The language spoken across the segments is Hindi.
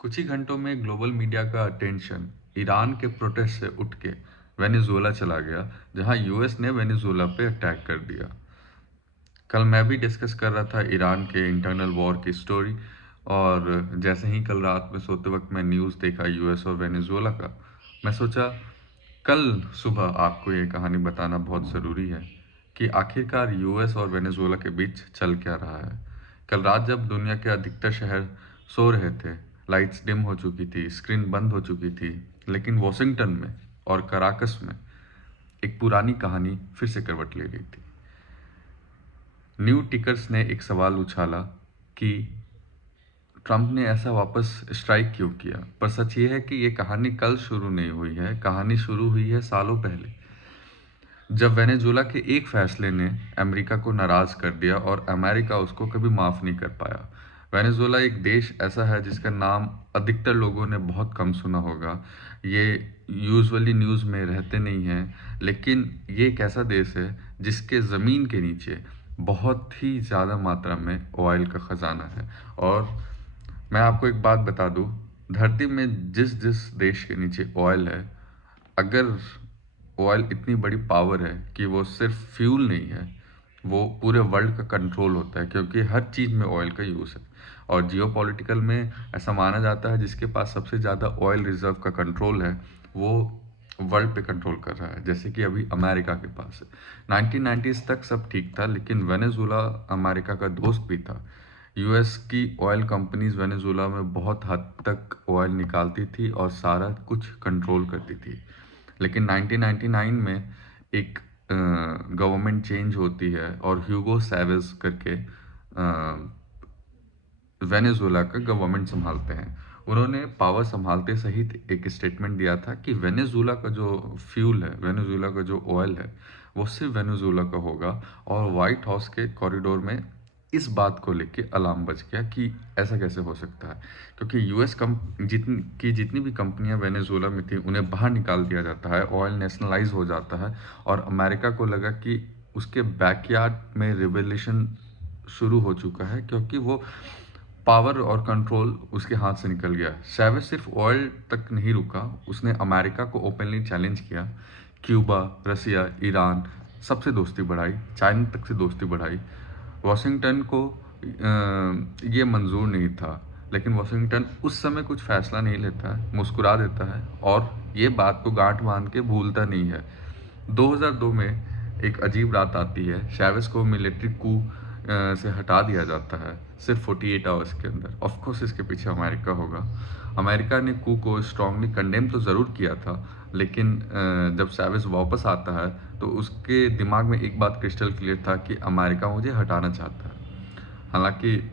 कुछ ही घंटों में ग्लोबल मीडिया का अटेंशन ईरान के प्रोटेस्ट से उठ के वेनेजुएला चला गया, जहां यूएस ने वेनेजुएला पे अटैक कर दिया। कल मैं भी डिस्कस कर रहा था ईरान के इंटरनल वॉर की स्टोरी, और जैसे ही कल रात में सोते वक्त मैं न्यूज़ देखा यूएस और वेनेजुएला का, मैं सोचा कल सुबह आपको ये कहानी बताना बहुत ज़रूरी है कि आखिरकार यूएस और वेनेजुएला के बीच चल क्या रहा है। कल रात जब दुनिया के अधिकतर शहर सो रहे थे, लाइट्स डिम हो चुकी थी, स्क्रीन बंद हो चुकी थी, लेकिन वॉशिंगटन में और कराकस में एक पुरानी कहानी फिर से करवट ले रही थी। न्यू टिकर्स ने एक सवाल उछाला कि ट्रंप ने ऐसा वापस स्ट्राइक क्यों किया। पर सच ये है कि ये कहानी कल शुरू नहीं हुई है, कहानी शुरू हुई है सालों पहले, जब वेनेजुएला के एक फैसले ने अमेरिका को नाराज कर दिया और अमेरिका उसको कभी माफ नहीं कर पाया। वेनेजुएला एक देश ऐसा है जिसका नाम अधिकतर लोगों ने बहुत कम सुना होगा। ये यूजुअली न्यूज़ में रहते नहीं हैं, लेकिन ये एक ऐसा देश है जिसके ज़मीन के नीचे बहुत ही ज़्यादा मात्रा में ऑयल का ख़जाना है। और मैं आपको एक बात बता दूं, धरती में जिस जिस देश के नीचे ऑयल है, अगर ऑयल इतनी बड़ी पावर है कि वो सिर्फ फ्यूल नहीं है, वो पूरे वर्ल्ड का कंट्रोल होता है, क्योंकि हर चीज़ में ऑयल का यूज़ है। और जियोपॉलिटिकल में ऐसा माना जाता है जिसके पास सबसे ज़्यादा ऑयल रिजर्व का कंट्रोल है, वो वर्ल्ड पे कंट्रोल कर रहा है, जैसे कि अभी अमेरिका के पास है। 1990s तक सब ठीक था, लेकिन वेनेजुएला अमेरिका का दोस्त भी था। यूएस की ऑयल कंपनीज वेनेजुएला में बहुत हद तक ऑयल निकालती थी और सारा कुछ कंट्रोल करती थी। लेकिन 1999 में एक गवर्नमेंट चेंज होती है और ह्यूगो सैवेज करके वेनेजुएला का गवर्नमेंट संभालते हैं। उन्होंने पावर संभालते सहित एक स्टेटमेंट दिया था कि वेनेजुएला का जो फ्यूल है, वेनेजुएला का जो ऑयल है, वो सिर्फ वेनेजुएला का होगा। और वाइट हाउस के कॉरिडोर में इस बात को लेके अलार्म बज गया कि ऐसा कैसे हो सकता है, क्योंकि यूएस जितनी भी कंपनियां वेनेजुएला में थी उन्हें बाहर निकाल दिया जाता है, ऑयल नेशनलाइज हो जाता है। और अमेरिका को लगा कि उसके बैकयार्ड में रिवोल्यूशन शुरू हो चुका है, क्योंकि वो पावर और कंट्रोल उसके हाथ से निकल गया। चैवेज सिर्फ ऑयल तक नहीं रुका, उसने अमेरिका को ओपनली चैलेंज किया। क्यूबा, रसिया, ईरान सबसे दोस्ती बढ़ाई, चाइना तक से दोस्ती बढ़ाई। वॉशिंगटन को ये मंजूर नहीं था, लेकिन वॉशिंगटन उस समय कुछ फैसला नहीं लेता है, मुस्कुरा देता है और ये बात को गांठ बांध के भूलता नहीं है। 2002 में एक अजीब रात आती है, चैवेज को मिलिट्री कू से हटा दिया जाता है सिर्फ 48 आवर्स के अंदर। ऑफ कोर्स इसके पीछे अमेरिका होगा। अमेरिका ने कू को स्ट्रांगली कंडेम तो ज़रूर किया था, लेकिन जब चैवेज वापस आता है तो उसके दिमाग में एक बात क्रिस्टल क्लियर था कि अमेरिका मुझे हटाना चाहता है। हालांकि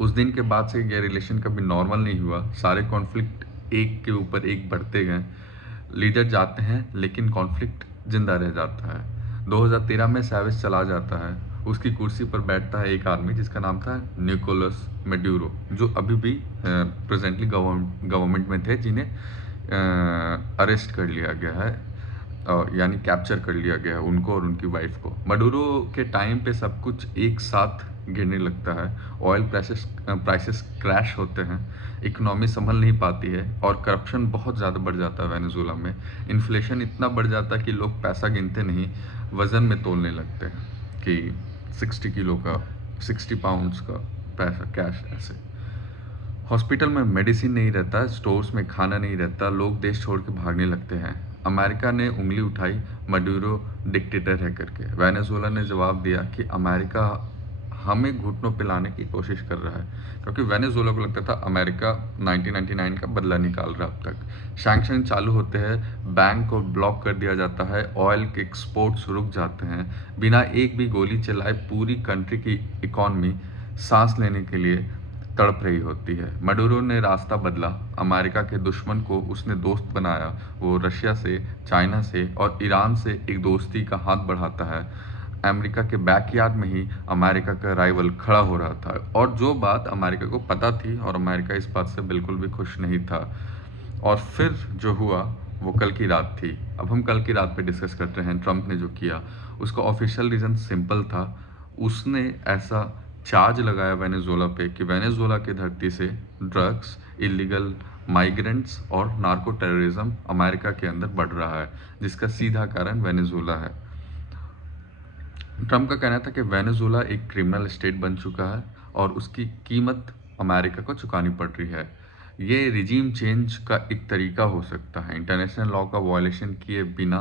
उस दिन के बाद से ये रिलेशन कभी नॉर्मल नहीं हुआ, सारे कॉन्फ्लिक्ट एक के ऊपर एक बढ़ते गए। लीडर जाते हैं लेकिन कॉन्फ्लिक्ट जिंदा रह जाता है। 2013 में चैवेज चला जाता है, उसकी कुर्सी पर बैठता है एक आदमी जिसका नाम था निकोलस मेडुरो, जो अभी भी प्रेजेंटली गवर्नमेंट में थे, जिन्हें अरेस्ट कर लिया गया है, यानी कैप्चर कर लिया गया है उनको और उनकी वाइफ को। मडुरो के टाइम पे सब कुछ एक साथ गिरने लगता है, ऑयल प्राइसेस क्रैश होते हैं, इकोनॉमी संभल नहीं पाती है और करप्शन बहुत ज़्यादा बढ़ जाता है वेनेजुएला में। इन्फ्लेशन इतना बढ़ जाता है कि लोग पैसा गिनते नहीं, वज़न में तोलने लगते हैं कि 60 किलो का, 60 पाउंड्स का पैसा कैश ऐसे। हॉस्पिटल में मेडिसिन नहीं रहता, स्टोर्स में खाना नहीं रहता, लोग देश छोड़ के भागने लगते हैं। अमेरिका ने उंगली उठाई, मडुरो डिक्टेटर है करके। वेनेजुएला ने जवाब दिया कि अमेरिका हमें घुटनों पिलाने की कोशिश कर रहा है, क्योंकि वेनेजुएला को लगता था अमेरिका 1999 का बदला निकाल रहा है। अब तक सैंक्शन चालू होते हैं, बैंक को ब्लॉक कर दिया जाता है, ऑयल के एक्सपोर्ट्स रुक जाते हैं, बिना एक भी गोली चलाए पूरी कंट्री की इकॉनमी सांस लेने के लिए तड़प रही होती है। मडुरो ने रास्ता बदला, अमेरिका के दुश्मन को उसने दोस्त बनाया। वो रशिया से, चाइना से और ईरान से एक दोस्ती का हाथ बढ़ाता है। अमेरिका के बैकयार्ड में ही अमेरिका का राइवल खड़ा हो रहा था, और जो बात अमेरिका को पता थी, और अमेरिका इस बात से बिल्कुल भी खुश नहीं था। और फिर जो हुआ वो कल की रात थी। अब हम कल की रात पे डिस्कस करते हैं। ट्रंप ने जो किया उसका ऑफिशियल रीज़न सिंपल था, उसने ऐसा चार्ज लगाया वेनेजुएला पे कि वेनेजुएला की धरती से ड्रग्स, इलीगल माइग्रेंट्स और नार्को टेररिज्म अमेरिका के अंदर बढ़ रहा है, जिसका सीधा कारण वेनेजुएला है। ट्रंप का कहना था कि वेनेजुएला एक क्रिमिनल स्टेट बन चुका है और उसकी कीमत अमेरिका को चुकानी पड़ रही है। ये रिजीम चेंज का एक तरीका हो सकता है, इंटरनेशनल लॉ का वायलेशन किए बिना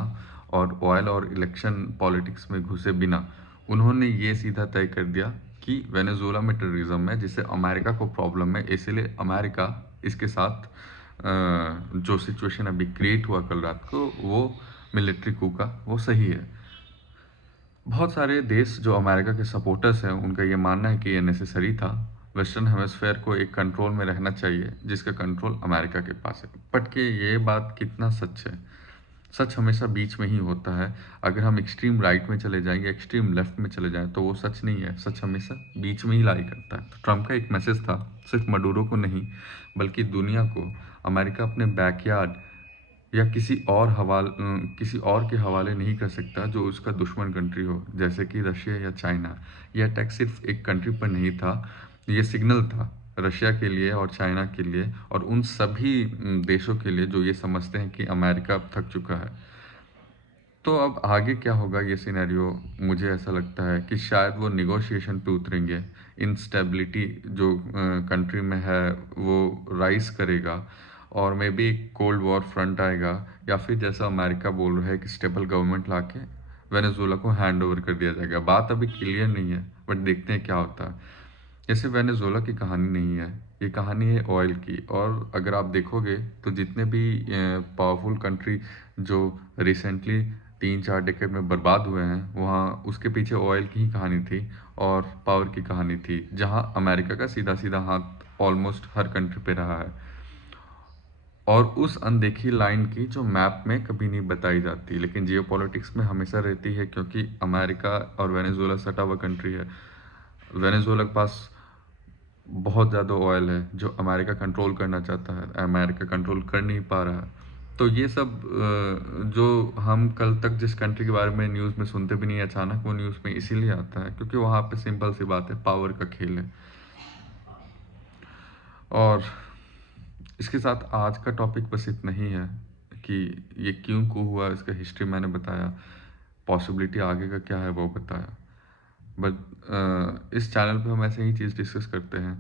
और ऑयल और इलेक्शन पॉलिटिक्स में घुसे बिना उन्होंने ये सीधा तय कर दिया कि वेनेजुएला में टेररिज्म है, जिससे अमेरिका को प्रॉब्लम है, इसलिए अमेरिका इसके साथ जो सिचुएशन अभी क्रिएट हुआ कल रात को, वो मिलिट्री कू का, वो सही है। बहुत सारे देश जो अमेरिका के सपोर्टर्स हैं, उनका ये मानना है कि ये नेसेसरी था। वेस्टर्न हेमिस्फेयर को एक कंट्रोल में रहना चाहिए, जिसका कंट्रोल अमेरिका के पास है। बट कि ये बात कितना सच है? सच हमेशा बीच में ही होता है। अगर हम एक्सट्रीम राइट में चले जाएंगे, एक्सट्रीम लेफ्ट में चले जाएं, तो वो सच नहीं है। सच हमेशा बीच में ही लाई करता है। तो ट्रंप का एक मैसेज था, सिर्फ मडूरो को नहीं बल्कि दुनिया को, अमेरिका अपने बैकयार्ड या किसी और के हवाले नहीं कर सकता जो उसका दुश्मन कंट्री हो, जैसे कि रशिया या चाइना। यह अटैक सिर्फ एक कंट्री पर नहीं था, ये सिग्नल था रशिया के लिए और चाइना के लिए और उन सभी देशों के लिए जो ये समझते हैं कि अमेरिका अब थक चुका है। तो अब आगे क्या होगा ये सिनेरियो, मुझे ऐसा लगता है कि शायद वो निगोशिएशन पे उतरेंगे। इंस्टेबिलिटी जो कंट्री में है वो राइज करेगा और मे बी एक कोल्ड वॉर फ्रंट आएगा, या फिर जैसा अमेरिका बोल रहा है कि स्टेबल गवर्नमेंट लाके वेनेजुएला को हैंड ओवर कर दिया जाएगा। बात अभी क्लियर नहीं है, बट देखते हैं क्या होता है। जैसे वेनेजुएला की कहानी नहीं है, ये कहानी है ऑयल की। और अगर आप देखोगे तो जितने भी पावरफुल कंट्री जो रिसेंटली 3-4 डेकेड में बर्बाद हुए हैं, वहाँ उसके पीछे ऑयल की ही कहानी थी और पावर की कहानी थी, जहाँ अमेरिका का सीधा सीधा हाथ ऑलमोस्ट हर कंट्री पे रहा है। और उस अनदेखी लाइन की जो मैप में कभी नहीं बताई जाती, लेकिन जियोपॉलिटिक्स में हमेशा रहती है, क्योंकि अमेरिका और वेनेजुएला सटा हुआ कंट्री है। वेनेजुएला के पास बहुत ज़्यादा ऑयल है जो अमेरिका कंट्रोल करना चाहता है, अमेरिका कंट्रोल कर नहीं पा रहा है। तो ये सब जो हम कल तक जिस कंट्री के बारे में न्यूज़ में सुनते भी नहीं, अचानक वो न्यूज़ में इसीलिए आता है क्योंकि वहाँ पे सिंपल सी बात है, पावर का खेल है। और इसके साथ आज का टॉपिक बस इतना ही है कि ये क्यों को हुआ, इसका हिस्ट्री मैंने बताया, पॉसिबिलिटी आगे का क्या है वो बताया। बट इस चैनल पे हम ऐसे ही चीज़ डिस्कस करते हैं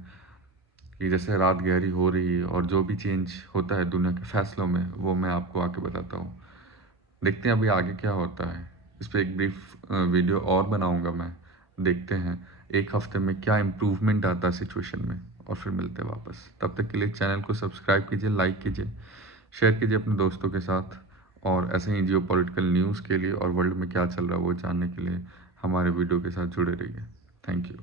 कि जैसे रात गहरी हो रही है और जो भी चेंज होता है दुनिया के फैसलों में, वो मैं आपको आके बताता हूँ। देखते हैं अभी आगे क्या होता है। इस पर एक ब्रीफ वीडियो और बनाऊंगा मैं। देखते हैं एक हफ्ते में क्या इम्प्रूवमेंट आता है सिचुएशन में, और फिर मिलते हैं वापस। तब तक के लिए चैनल को सब्सक्राइब कीजिए, लाइक कीजिए, शेयर कीजिए अपने दोस्तों के साथ। और ऐसे ही जियो पॉलिटिकल न्यूज़ के लिए और वर्ल्ड में क्या चल रहा है वो जानने के लिए हमारे वीडियो के साथ जुड़े रहिए। Thank you.